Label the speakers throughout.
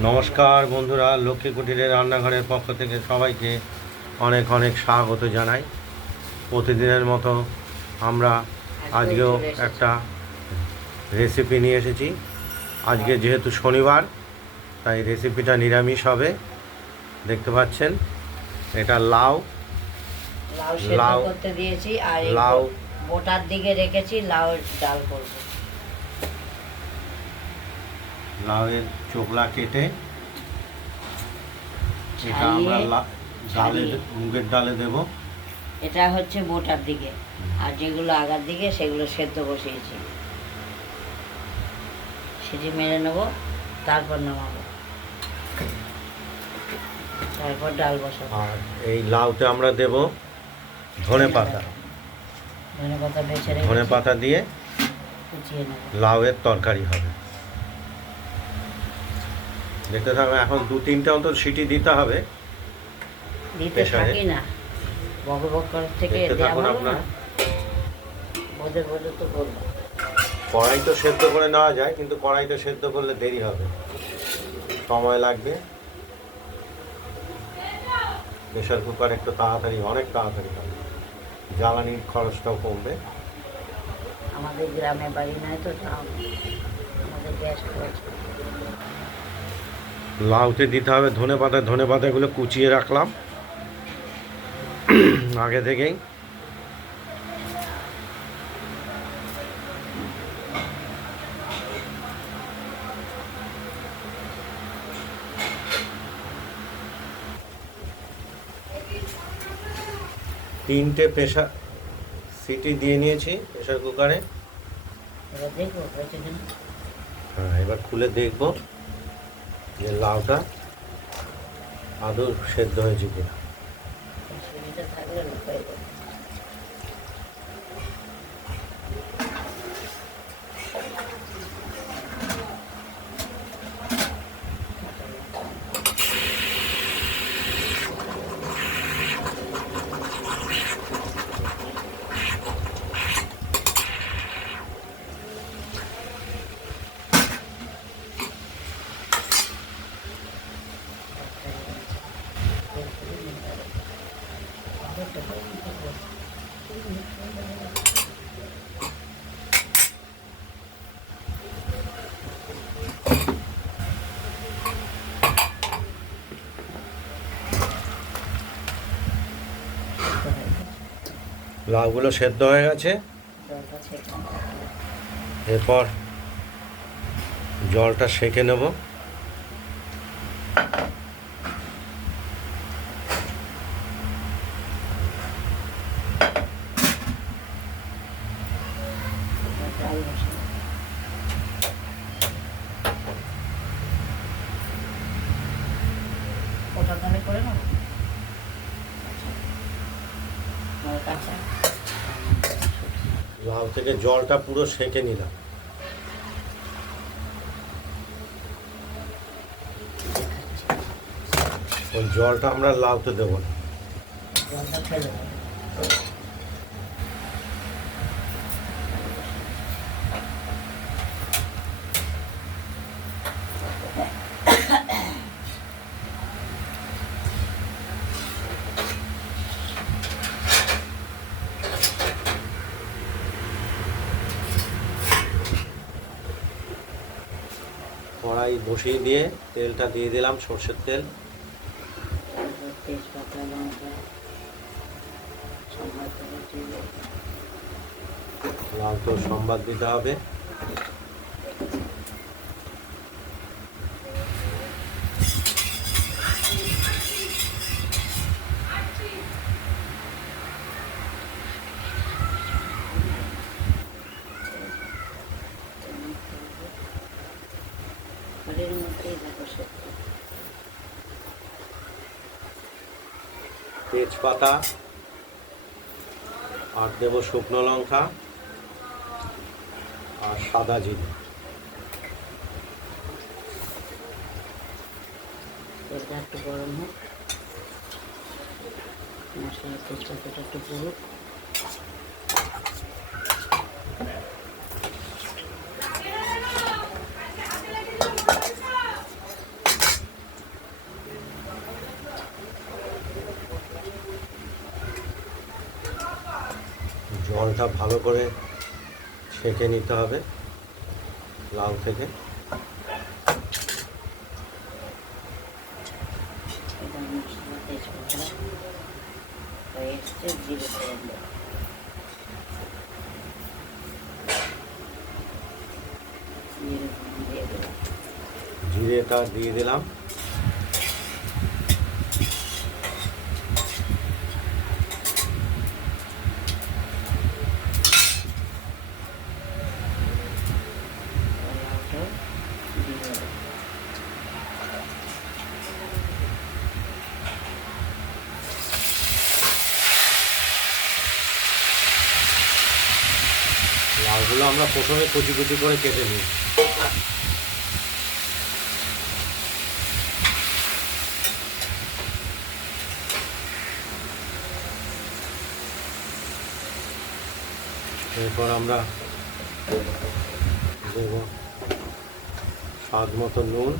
Speaker 1: নমস্কার বন্ধুরা লক্ষ্মী কুটিরের রান্নাঘরের পক্ষ থেকে সবাইকে অনেক অনেক স্বাগত জানাই। প্রতিদিনের মতো আমরা আজকেও একটা রেসিপি নিয়ে এসেছি। আজকে যেহেতু শনিবার তাই রেসিপিটা নিরামিষ হবে। দেখতে পাচ্ছেন এটা লাউ।
Speaker 2: লাউ
Speaker 1: লাউ-
Speaker 2: করতে দিয়েছি আর
Speaker 1: লাউ।
Speaker 2: বোটার দিকে রেখেছি লাউ ডাল করব।
Speaker 1: লাউয়ের চোখলা কেটে এটা আমরা ডালে মুগের ডালে দেবো।
Speaker 2: এটা হচ্ছে বোটার দিকে। আর যেগুলো আগার দিকে সেগুলো সেদ্ধ বসিয়েছি। সেটি মেরে নেব তারপর নামাবো। তারপর ডাল বসাবো।
Speaker 1: আর এই লাউতে আমরা দেব ধনে পাতা।
Speaker 2: ধনে পাতা বেছে
Speaker 1: ধনে পাতা দিয়ে লাউয়ের তরকারি হবে। দেখতে থাকবে এখন দু তিনটা অন্তর সিটি দিতে হবে।
Speaker 2: দিতে? থাকি না। করার থেকে দেওয়া ভালো না তো
Speaker 1: কড়াই তো সেদ্ধ করে নেওয়া যায় কিন্তু কড়াইতে সেদ্ধ করলে দেরি হবে। সময় লাগবে। প্রেশার কুকার একটু তাড়াতাড়ি অনেক তাড়াতাড়ি হবে। জ্বালানির খরচটাও কমবে।
Speaker 2: আমাদের গ্রামে বাড়ি নাই তো আমাদের গ্যাস খরচ
Speaker 1: লাউতে দিতে হবে ধনে পাতা ধনে পাতাগুলো কুচিয়ে রাখলাম। আগে থেকেই। তিনটে প্রেশার সিটি দিয়ে নিয়েছি প্রেশার কুকারে। হ্যাঁ এবার খুলে দেখব। যে লাউটা আদৌ সেদ্ধ হয়েছে কিনা? লাউগুলো সেদ্ধ হয়ে গেছে। এরপর জলটা সেঁকে নেব
Speaker 2: এবার ডাল বসাবো। ওটা তাহলে করে নেব আর কাঁচা
Speaker 1: লাউ থেকে জলটা পুরো সেঁকে নিলাম। ওই জলটা আমরা লাউতে দেবো না। কড়াই বসিয়ে দিয়ে তেলটা দিয়ে দিলাম সর্ষের তেল। লাউ তো সম্বাদ দিতে হবে। তেজপাতা, আর দেব শুকনো লঙ্কা, আর সাদা জিরে।
Speaker 2: একটু গরম হোক মশলা তেজপাতাটা একটু পুরুক
Speaker 1: জলটা ভালো করে ছেঁকে নিতে হবে লাউ থেকে।
Speaker 2: এটা দিয়ে তেজপাতা হয়ে এসছে জিরে ফোড়ন দেবো জিরে ফোড়ন দিয়ে দিলাম
Speaker 1: জিরেটা দিয়ে দিলাম
Speaker 2: লাউটাও দিয়ে দেবো
Speaker 1: লাউগুলো আমরা প্রথমে কুচি কুচি করে কেটে নিই। এরপর আমরা দেব স্বাদ মতো নুন,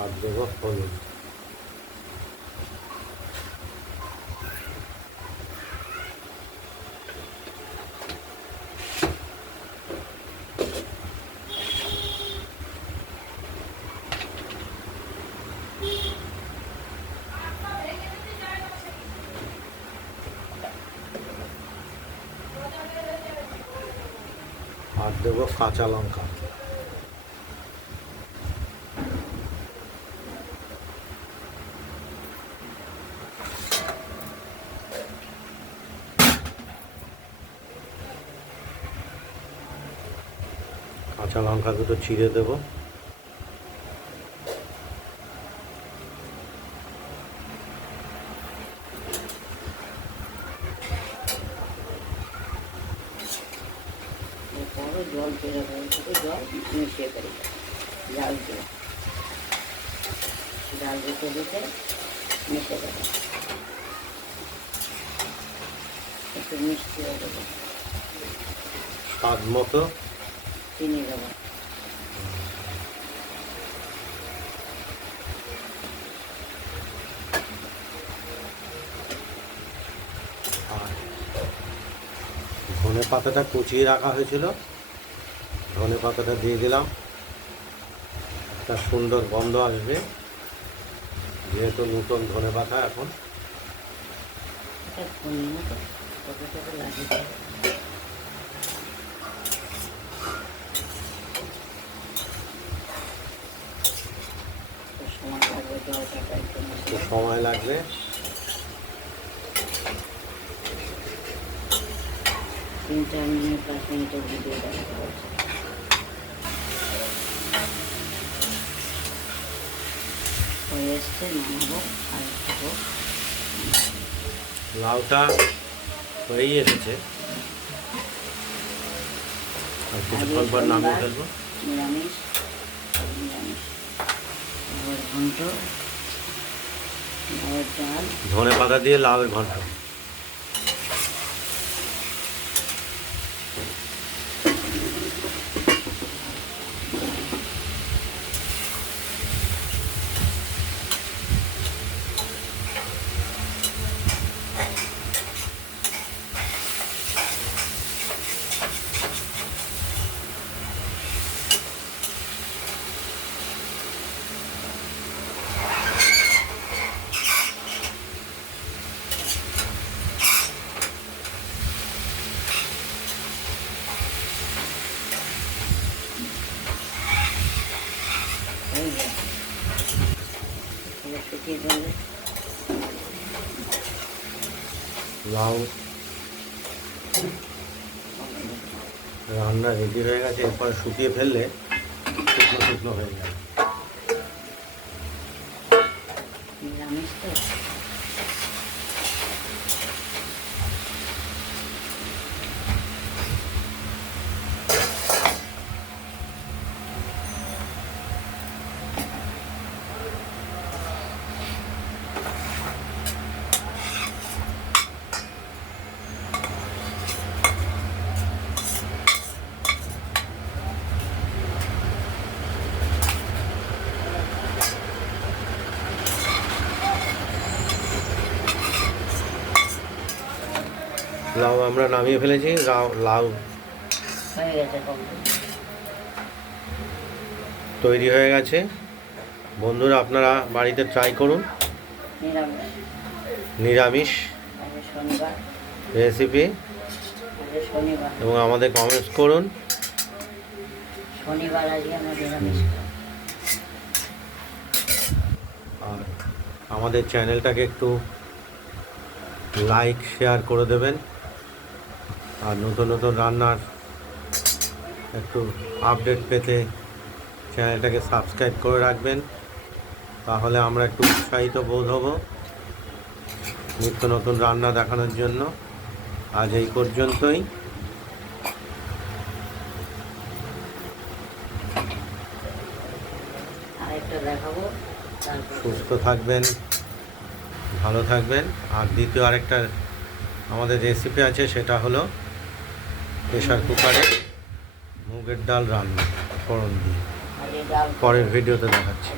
Speaker 1: আর দেব হলুদ। দেব কাঁচা লঙ্কা। কাঁচা লঙ্কা দুটো চিড়ে দেব।
Speaker 2: জল পেরে দেবো থেকে জল মিশিয়ে ফেলি। জাল দিয়ে। জাল দিতে দিতে মিশে দেবো একটু মিষ্টিও দেবো
Speaker 1: স্বাদ মতো
Speaker 2: চিনি দেবো।
Speaker 1: ধনে পাতাটা কুচিয়ে রাখা হয়েছিল। ধনে পাতাটা দিয়ে দিলাম। একটা সুন্দর গন্ধ আসবে। যেহেতু নতুন ধনে পাতা এখন।
Speaker 2: সময় লাগবে। তিন চার মিনিট পাঁচ মিনিটের ভিডিও দেখাতে হয়ে এসছে নামাবো আর দেবো
Speaker 1: লাউটা হয়েই এসেছে। আর কিছুক্ষণ পর নামিয়ে ফেলব।
Speaker 2: নিরামিষ নিরামিষ। ঘন্ট ডাল।
Speaker 1: ধনে পাতা দিয়ে লাউয়ের ঘন্ট
Speaker 2: হয়ে গেছে শুকিয়ে
Speaker 1: লাউ। রান্না রেডি হয়ে গেছে এরপরে শুকিয়ে ফেললে শুকনো শুকনো হয়ে যায়
Speaker 2: জানিস তো?
Speaker 1: লাউ আমরা নামিয়ে ফেলেছি লাউ লাউ তৈরি হয়ে গেছে। বন্ধুরা আপনারা বাড়িতে ট্রাই করুন।
Speaker 2: নিরামিষ।
Speaker 1: রেসিপি এবং আমাদের কমেন্টস করুন। আর আমাদের চ্যানেলটাকে একটু লাইক শেয়ার করে দেবেন। আর নতুন নতুন রান্নার একটু আপডেট পেতে চ্যানেলটাকে সাবস্ক্রাইব করে রাখবেন। তাহলে আমরা একটু উৎসাহিত বোধ হব নিত্য নতুন রান্না দেখানোর জন্য। আজ এই পর্যন্তই। সুস্থ থাকবেন ভালো থাকবেন। আর দ্বিতীয় আরেকটা আমাদের রেসিপি আছে সেটা হলো প্রেশার কুকারে মুগের ডাল রান্না ফোড়ন দিয়ে। পরের ভিডিওতে দেখাচ্ছি।